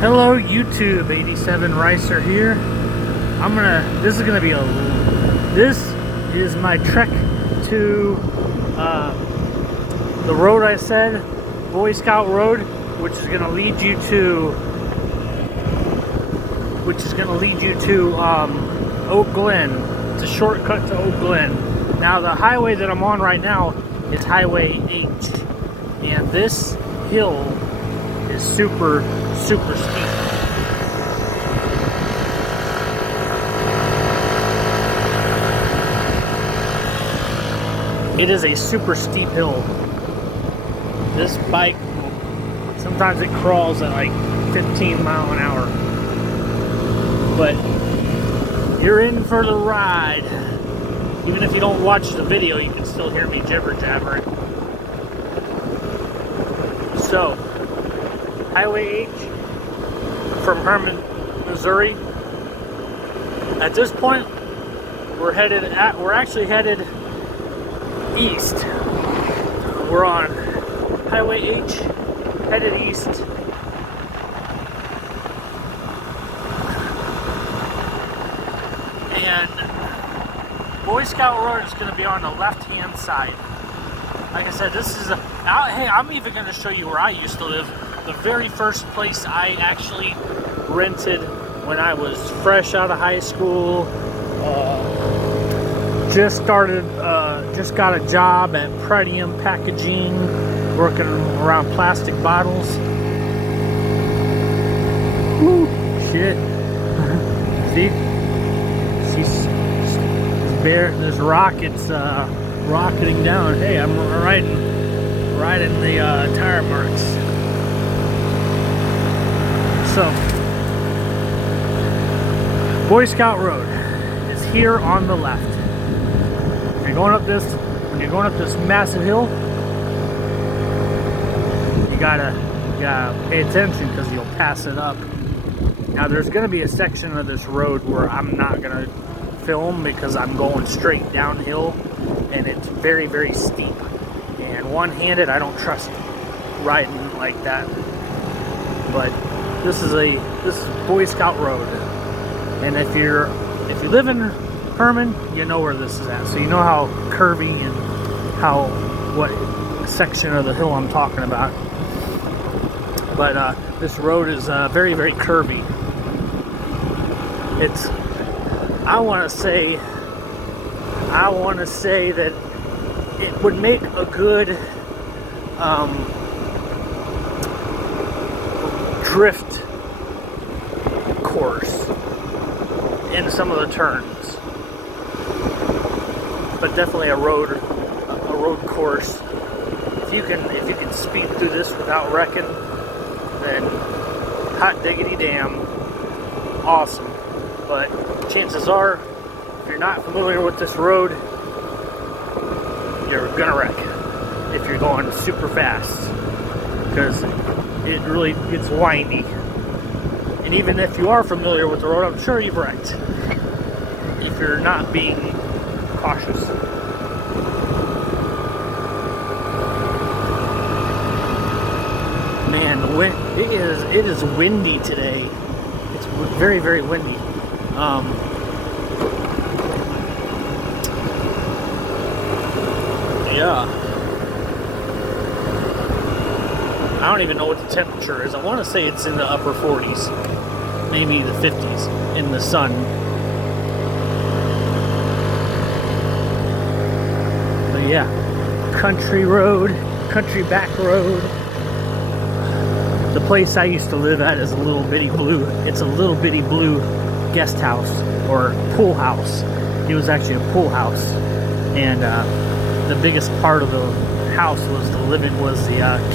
Hello YouTube, 87 Ricer here. This is my trek to the road I said, Boy Scout Road, which is gonna lead you to Oak Glen. It's a shortcut to Oak Glen. Now the highway that I'm on right now is Highway H, and this hill is super steep. It is a super steep hill. This bike, sometimes it crawls at like 15 miles an hour. But you're in for the ride. Even if you don't watch the video, you can still hear me jibber-jabbering. So, Highway H from Hermann, Missouri. At this point, we're actually headed east. We're on Highway H, headed east. And Boy Scout Road is going to be on the left-hand side. Like I said, hey, I'm even going to show you where I used to live. The very first place I actually rented when I was fresh out of high school. Just got a job at Pretium Packaging, working around plastic bottles. Woo, shit. See? There's rockets rocketing down. Hey, I'm riding the tire marks. So, Boy Scout Road is here on the left. When you're going up this massive hill, you gotta pay attention because you'll pass it up. Now, there's gonna be a section of this road where I'm not gonna film because I'm going straight downhill, and it's very steep. And one-handed, I don't trust riding like that. But this is Boy Scout Road, and if you live in Hermann, you know where this is at, so you know how curvy and what section of the hill I'm talking about. But this road is very curvy. I want to say that it would make a good drift course in some of the turns, but definitely a road course. If you can speed through this without wrecking, then hot diggity damn, awesome. But chances are, if you're not familiar with this road, you're gonna wreck if you're going super fast, because it really gets windy. And even if you are familiar with the road, I'm sure you've wrecked if you're not being cautious. Man, it is windy today. It's very windy. Yeah. I don't even know what the temperature is. I want to say it's in the upper 40s, maybe the 50s in the sun. But yeah, country back road. The place I used to live at is a little bitty blue guest house or pool house. It was actually a pool house, and the biggest part of the house was the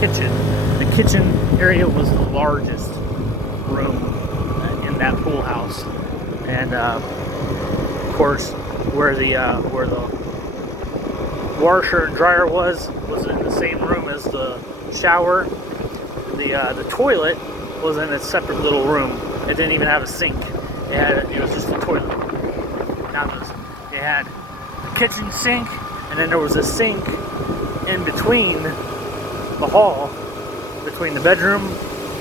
kitchen. The kitchen area was the largest room in that pool house, and of course, where the washer and dryer was in the same room as the shower. The toilet was in a separate little room. It didn't even have a sink. It was just a toilet. Now it had a kitchen sink, and then there was a sink in between the hall, between the bedroom,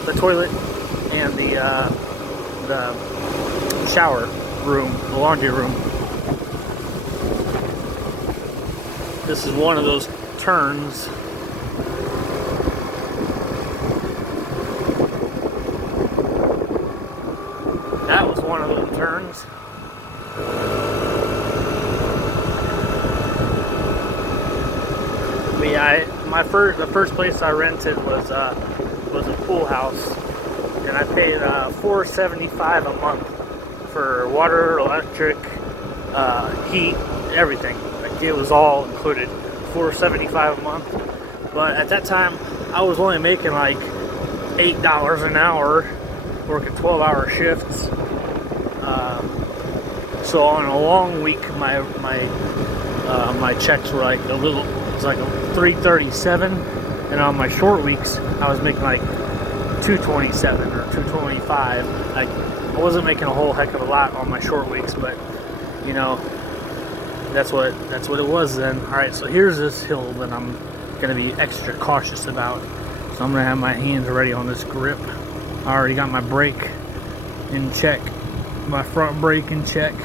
the toilet, and the shower room, the laundry room. This is one of those turns. That was one of those turns. The first place I rented was a pool house, and I paid $4.75 a month for water, electric, heat, everything. Like, it was all included, $4.75 a month. But at that time, I was only making like $8 an hour, working 12-hour shifts. So on a long week, my checks were like a $3.37, and on my short weeks, I was making like $2.27 or $2.25. I wasn't making a whole heck of a lot on my short weeks, but you know, that's what it was then. All right, so here's this hill that I'm gonna be extra cautious about. So I'm gonna have my hands ready on this grip. I already got my brake in check, my front brake in check.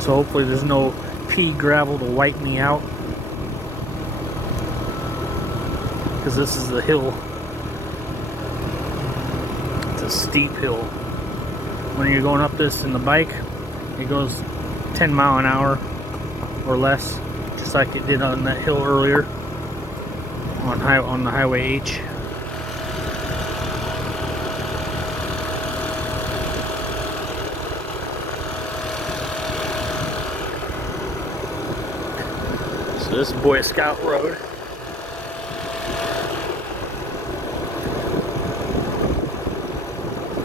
So hopefully there's no pea gravel to wipe me out, because this is the hill. It's a steep hill. When you're going up this in the bike, it goes 10 mile an hour or less, just like it did on that hill earlier on the Highway H. So this is Boy Scout Road.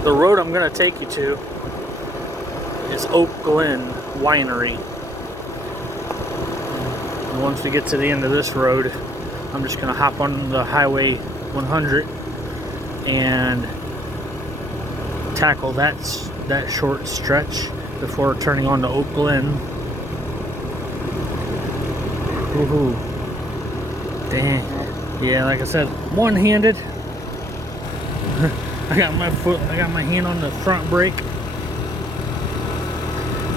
The road I'm going to take you to is Glen Winery. And once we get to the end of this road, I'm just going to hop on the Highway 100 and tackle that short stretch before turning on to Glen. Woohoo. Dang. Yeah, like I said, one-handed. I got my hand on the front brake,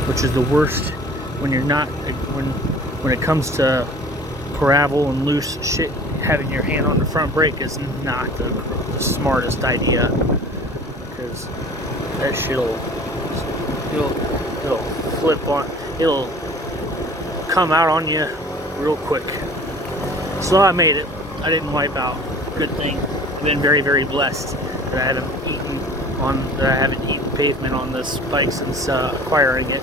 which is the worst when you're not, when it comes to gravel and loose shit. Having your hand on the front brake is not the smartest idea, because that shit'll flip on, it'll come out on you real quick. So I made it. I didn't wipe out. Good thing. I've been very, very blessed that I haven't eaten pavement on this bike since acquiring it.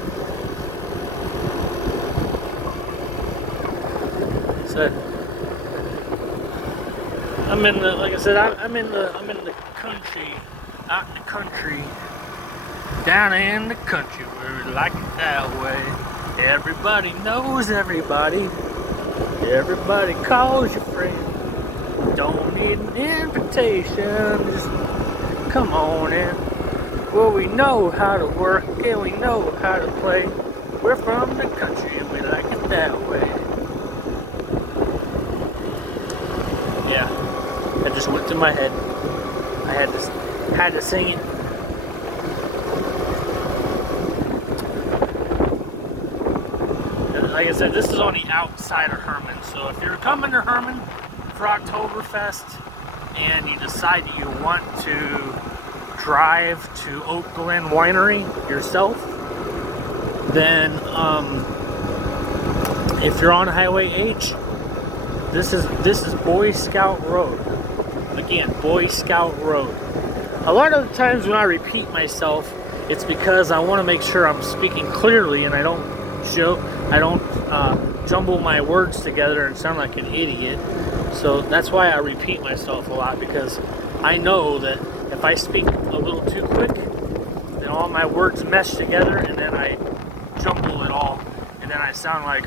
So I'm in the, like I said, I'm in the country, out in the country, down in the country where we like it that way. Everybody knows everybody. Everybody calls you friend. Don't need an invitation. Just come on in. Well, we know how to work and we know how to play. We're from the country and we like it that way. Yeah, that just went through my head. I had to sing it. Like I said, this is on the outside of Hermann. So if you're coming to Hermann for Oktoberfest and you decide you want to drive to Glen Winery yourself, then if you're on Highway H, this is Boy Scout Road. Again, Boy Scout Road. A lot of the times when I repeat myself, it's because I want to make sure I'm speaking clearly and I don't jumble my words together and sound like an idiot. So that's why I repeat myself a lot, because I know that if I speak a little too quick, then all my words mesh together and then I jumble it all and then I sound like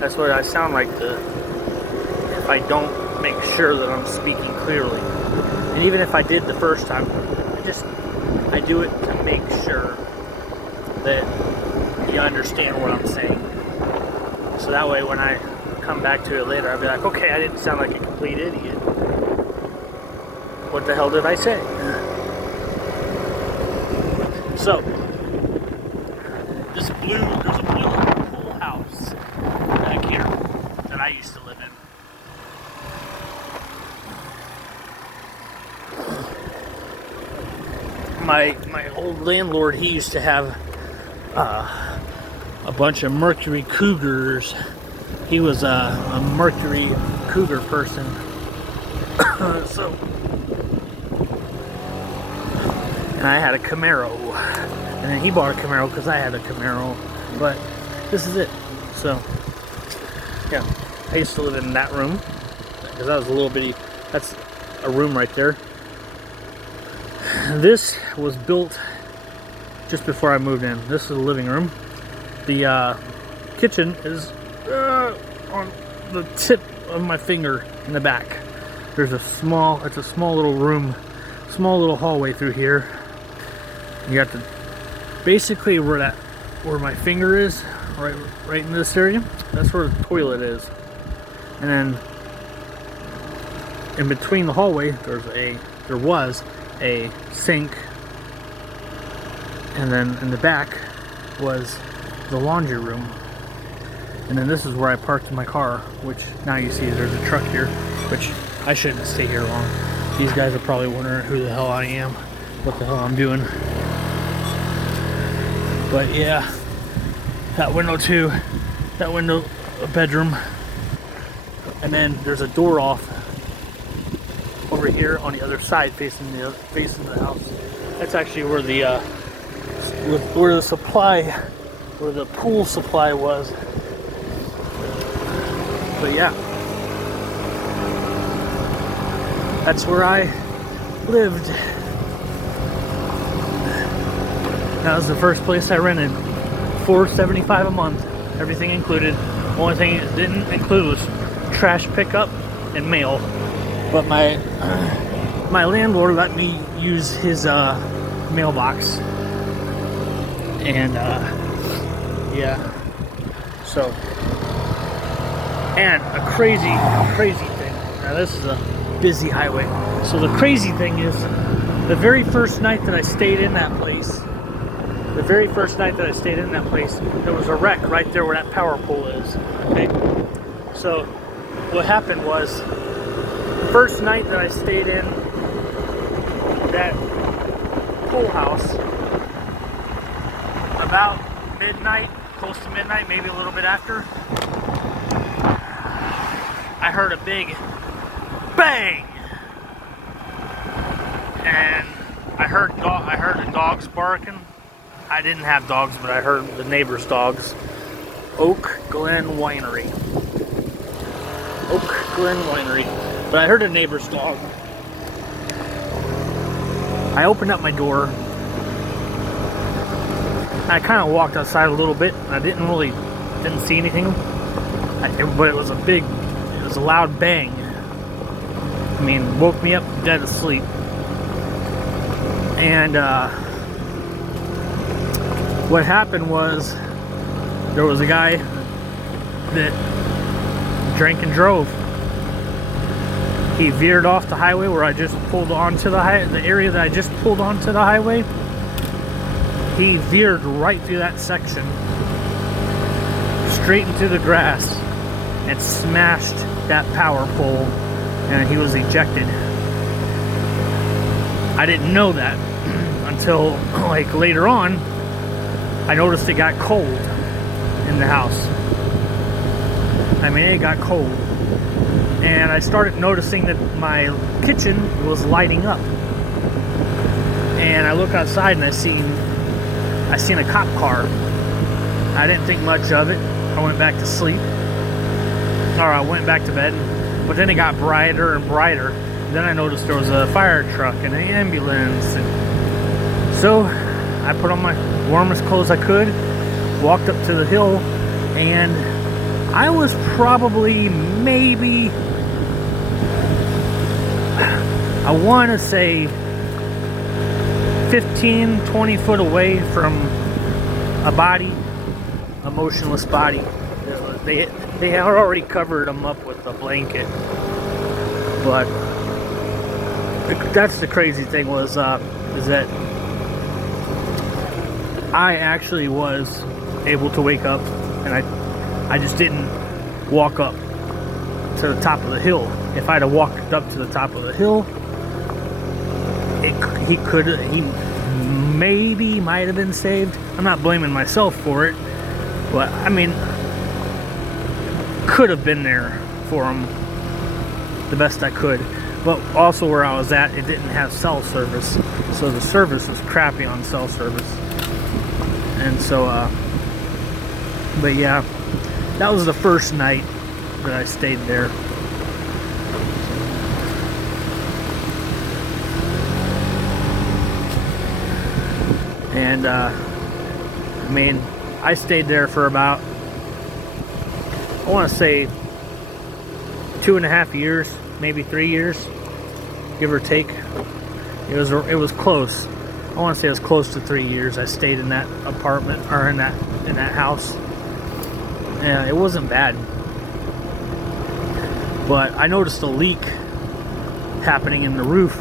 that's what I sound like if I don't make sure that I'm speaking clearly. And even if I did the first time, I do it to make sure that you understand what I'm saying. So that way when I come back to it later. I'll be like, okay, I didn't sound like a complete idiot. What the hell did I say? So, there's a blue pool house back here that I used to live in. My old landlord, he used to have a bunch of Mercury Cougars. He was a Mercury Cougar person. So, and I had a Camaro, and then he bought a Camaro because I had a Camaro. But this is it. So, yeah, I used to live in that room because that was a little bitty. That's a room right there. This was built just before I moved in. This is the living room. The kitchen is on the tip of my finger in the back. There's it's a small little room, small little hallway through here. You got to basically where my finger is, right in this area. That's where the toilet is, and then in between the hallway, there was a sink, and then in the back was the laundry room, and then this is where I parked my car, which now you see there's a truck here, which I shouldn't stay here long. These guys are probably wondering who the hell I am, what the hell I'm doing. But yeah, that window too, that window, a bedroom, and then there's a door off over here on the other side facing the house. That's actually where the pool supply was. But yeah, that's where I lived. That was the first place I rented. $4.75 a month, everything included. Only thing it didn't include was trash pickup and mail. But my landlord let me use his mailbox, and yeah. So, and a crazy thing. Now this is a busy highway. So the crazy thing is, the very first night that I stayed in that place, there was a wreck right there where that power pole is. Okay. So what happened was, the first night that I stayed in that pool house, about midnight, close to midnight, maybe a little bit after, I heard a big bang, and I heard the dogs barking. I didn't have dogs, but I heard the neighbor's dogs. Glen Winery. But I heard a neighbor's dog. I opened up my door. I kind of walked outside a little bit. I didn't see anything. But it was a loud bang. I mean, woke me up dead asleep. And what happened was, there was a guy that drank and drove. He veered off the highway where I just pulled onto the area that I just pulled onto the highway. He veered right through that section, straight into the grass, and smashed that power pole, and he was ejected. I didn't know that until like later on. I noticed it got cold in the house. I mean, it got cold. And I started noticing that my kitchen was lighting up. And I look outside and I seen a cop car. I didn't think much of it. I went back to sleep. Or I went back to bed. But then it got brighter and brighter. Then I noticed there was a fire truck and an ambulance. And so I put on my warmest clothes I could, walked up to the hill, and I was probably maybe, I want to say 15, 20 foot away from a body, a motionless body. It They had already covered them up with a blanket, but that's the crazy thing was is that I actually was able to wake up, and I just didn't walk up to the top of the hill. If I'd have walked up to the top of the hill, he maybe might have been saved. I'm not blaming myself for it, but I mean, could have been there for him the best I could. But also where I was at, it didn't have cell service, so the service was crappy on cell service. And so but yeah, that was the first night that I stayed there. And I mean, I stayed there for about, I want to say 2.5 years, maybe 3 years, give or take. It was close. I want to say it was close to 3 years. I stayed in that apartment, or in that house. Yeah, it wasn't bad, but I noticed a leak happening in the roof,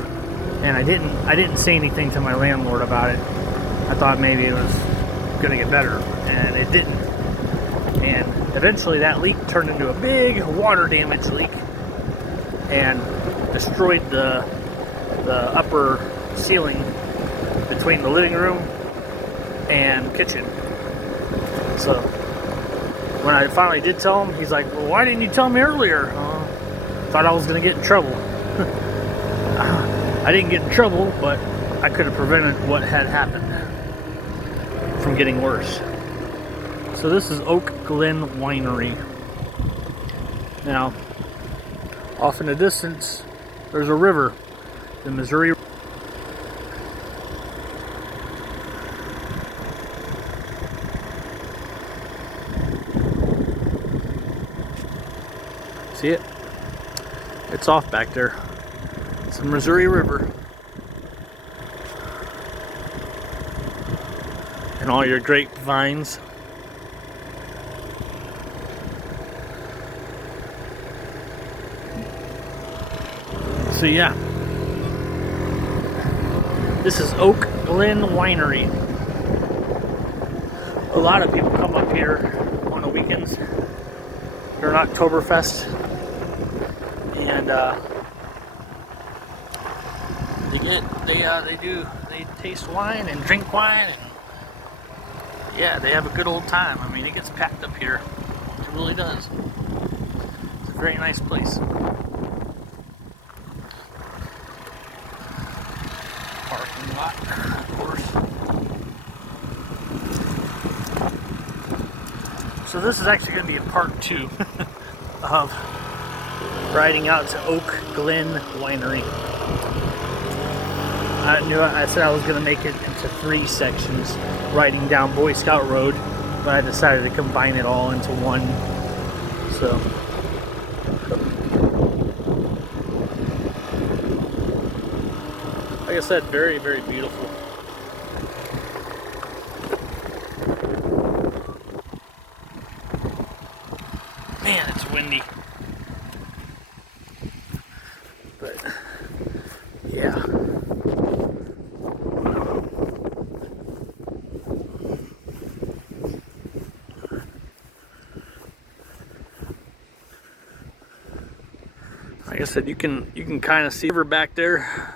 and I didn't say anything to my landlord about it. I thought maybe it was gonna get better, and it didn't. And eventually that leak turned into a big water damage leak and destroyed the upper ceiling between the living room and kitchen. So when I finally did tell him, he's like, well, why didn't you tell me earlier? Thought I was gonna get in trouble. I didn't get in trouble, but I could have prevented what had happened from getting worse. So this is Glen Winery. Now, off in the distance, there's a river, the Missouri. See it? It's off back there. It's the Missouri River. And all your grapevines. So yeah, this is Glen Winery. A lot of people come up here on the weekends during Oktoberfest, and they taste wine and drink wine, and yeah, they have a good old time. I mean, it gets packed up here. It really does. It's a very nice place. Parking lot, of course. So this is actually going to be a part 2 of riding out to Glen Winery. I said I was going to make it into 3 sections, riding down Boy Scout Road, but I decided to combine it all into one. So like I said, very, very beautiful. Man, it's windy. But yeah. Like I said, you can kind of see the river back there,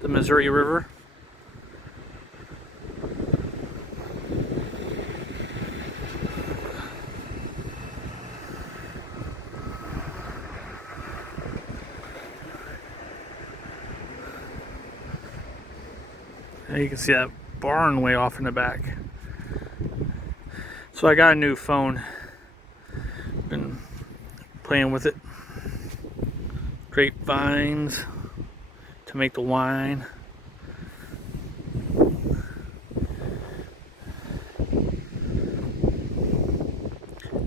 the Missouri River. And you can see that barn way off in the back. So I got a new phone. Been playing with it. Grapevines to make the wine.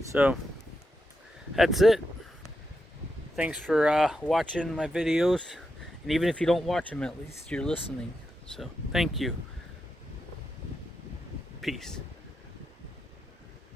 So that's it. Thanks for watching my videos, and even if you don't watch them, at least you're listening. So thank you. Peace.